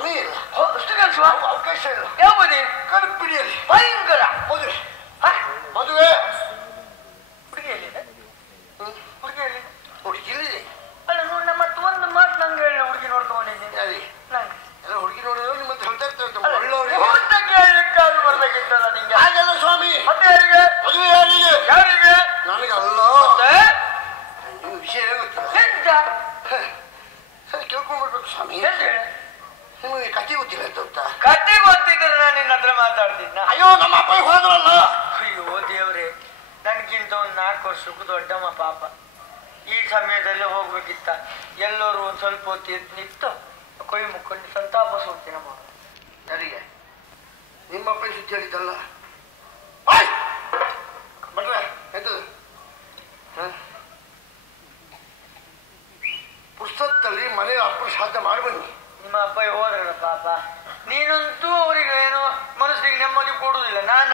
ಸಮಯ ಇಲ್ಲ. ಅಷ್ಟು ಕೆಲಸ ಅವಕಾಶ ಇಲ್ಲ. ಯಾವ ಮದುವೆ? ಕಡುಪಿಡಿಯಲ್ಲಿ ಭಯಂಕರ ಮದುವೆ. ಮದುವೆ ಹುಡುಗಿಯಲ್ಲಿದೆ. ಹುಡುಗಿಯಲ್ಲಿ ಹುಡುಗಿ ಇಲ್ಲಿದೆ. ಅಲ್ಲ ನೋಡಿ ನಮ್ಮ ಒಂದು ಮಾತು ನಂಗೆ ಹೇಳಿ ಹುಡುಗಿ ನೋಡ್ಕೊಂಡಿದ್ದೀನಿ. ಯಾರಿ ನಂಗೆ ಎಲ್ಲ ಹುಡುಗಿ ನೋಡಿದ್ರೆ ನಿಮ್ಮಂತ ಹೇಳ್ತಾ ಇರ್ತಾರೆ ಒಳ್ಳೆಯವ್ರಿಗೆ ಕೇಳಲಿಕ್ಕಾದ್ರೂ ಬರ್ಬೇಕಿತ್ತಲ್ಲ ನಿಂಗೆ. ಹಾಗಲ್ಲ ಸ್ವಾಮಿ. ಮತ್ತೆ ಯಾರಿಗೆ? ಮದುವೆ ಯಾರಿಗೆ? ಯಾರಿಗೆ? ನನಗೆ ಅಲ್ಲ. ನಿಮ್ಗೆ ವಿಷಯ ಗೊತ್ತಿಲ್ಲ. ಎಂತ ಸರಿ ಕೇಳ್ಕೊಂಡ್ಬರ್ಬೇಕು ಸ್ವಾಮಿ. ಎಂತ ಹೇಳಿ? ನಿಮಗೆ ಕತೆ ಗೊತ್ತಿಲ್ಲ ಅಂತ ಗೊತ್ತಾ? ಕತೆ ಗೊತ್ತಿದ್ರೆ ನಾನು ನಿನ್ನ ಹತ್ರ ಮಾತಾಡ್ತಿದ್ನ. ಅಯ್ಯೋ ನಮ್ಮ ಅಪ್ಪ ಹೋದ್ರಲ್ಲ. ಅಯ್ಯೋ ದೇವ್ರೆ, ನನಗಿಂತ ಒಂದು 4 ವರ್ಷಕ್ಕೂ ದೊಡ್ಡಮ್ಮ ಪಾಪ. ಈ ಸಮಯದಲ್ಲಿ ಹೋಗ್ಬೇಕಿತ್ತ. ಎಲ್ಲರೂ ಒಂದು ಸ್ವಲ್ಪ ಹೊತ್ತು ನಿಂತು ಕೊಯ್ ಮುಕ್ಕೊಂಡು ಸಂತಾಪ ಸೂಕ್ತಿನ ಮಾಡು. ಯಾರಿಗೆ? ನಿಮ್ಮ ಅಪ್ಪ ಸುದ್ದಿ ಹೇಳಿದ್ದಲ್ಲ. ಬಟ್ರೆ ಎಂತದು ಪುಸ್ತಕದಲ್ಲಿ ಮನೆ ಅಪ್ಪನ ಶ್ರಾದ್ದ ಮಾಡಿ ಬನ್ನಿ. ನಿಮ್ಮ ಅಪ್ಪ ಹೋದ್ರಲ್ಲ ಪಾಪ. ನೀನಂತೂ ಅವರಿಗೆ ಏನೋ ಮನಸ್ಸಿಗೆ ನೆಮ್ಮದಿ ಕೊಡುವುದಿಲ್ಲ. ನಾನು